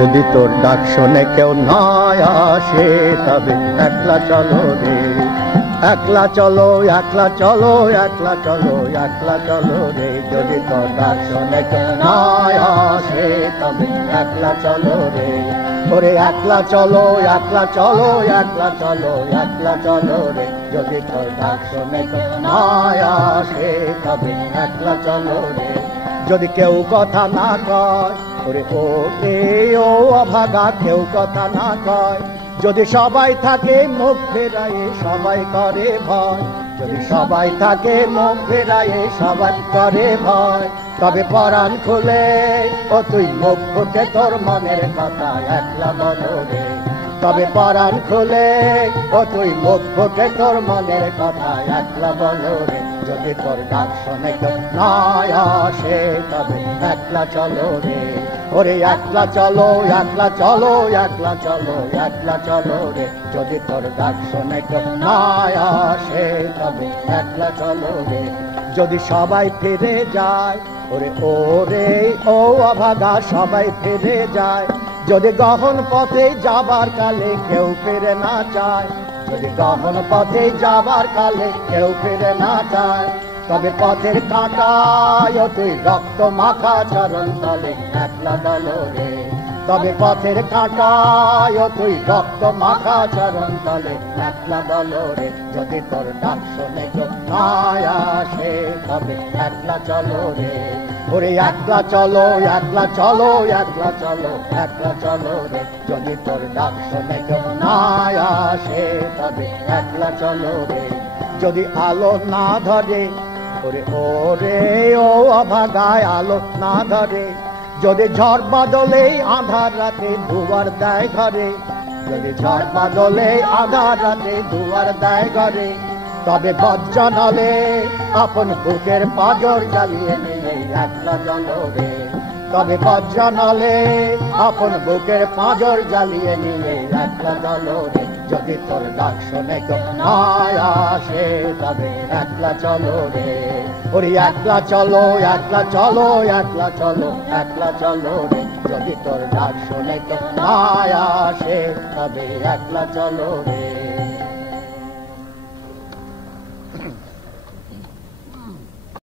যদি তোর ডাক শুনে কেউ না আসে তবে একলা চলো রে, একলা চলো, একলা চলো, একলা চলো, একলা চলো রে। যদি তোর ডাক শুনে কেউ না আসে তবে একলা চলো রে। ওরে একলা চলো, একলা চলো, একলা চলো, একলা চলো রে। যদি তোর ডাক শুনে কেউ না আসে তবে একলা চলো রে। যদি কেউ কথা না কয়, ওরে ও ও অভাগা, কেউ কথা না কয়, যদি সবাই থাকে মুখ ফেরায়ে সবাই করে ভয়, যদি সবাই থাকে মুখ ফেরায়ে সবাই করে ভয়, তবে পরাণ খুলে ও তুই মুখ ফুটে তোর মনের কথা একলা বলো রে। তবে পরাণ খুলে ও তুই মুখ ফুটে তোর মনের কথা একলা বলো রে। যদি তোর ডাক শুনে কেউ না আসে তবে একলা চলো রে। ওরে একলা চলো, একলা চলো, একলা চলো, একলা চলো রে। যদি তোর ডাক শুনে কেউ না আসে তবে একলা চলো রে। যদি সবাই ফিরে যায়, ওরে ও অভাগা, সবাই ফিরে যায়, যদি গহন পথে যাবার কালে কেউ ফিরে না চায়, যদি গহন পথে যাবার কালে কেউ ফিরে না চায়, তবে পথের কাঁটায় তুই রক্ত মাখা চরণ তলে একলা চলো রে। তবে পথের কাঁটায় তুই রক্ত মাখা চরণ তলে একলা চলো রে। যদি তোর ডাক শুনে কেউ না আসে তবে একলা চলো রে। ওরে একলা চলো, একলা চলো, একলা চলো, একলা চলো রে। যদি তোর ডাক শুনে কেউ না আসে তবে একলা চলো রে। যদি আলো না ধরে, ওরে ও অভাগায় আলো না ধরে, যদি ঝড় বাদলে আধার রাতে দুয়ার দেয় ঘরে, যদি ঝড় বাদলে আধার রাতে দুয়ার দেয় ঘরে, তবে বজ্রনালে আপন বুকের পাঁজর জ্বালিয়ে নিয়ে একলা চলো রে। তবে বজ্রনালে আপন বুকের পাঁজর জ্বালিয়ে নিয়ে একলা চলো রে। যদি তোর ডাক শুনে কেউ না আসে তবে একলা চলো রে। ওরে একলা চলো, একলা চলো, একলা চলো, একলা চলো রে। যদি তোর ডাক শুনে কেউ না আসে তবে একলা চলো রে।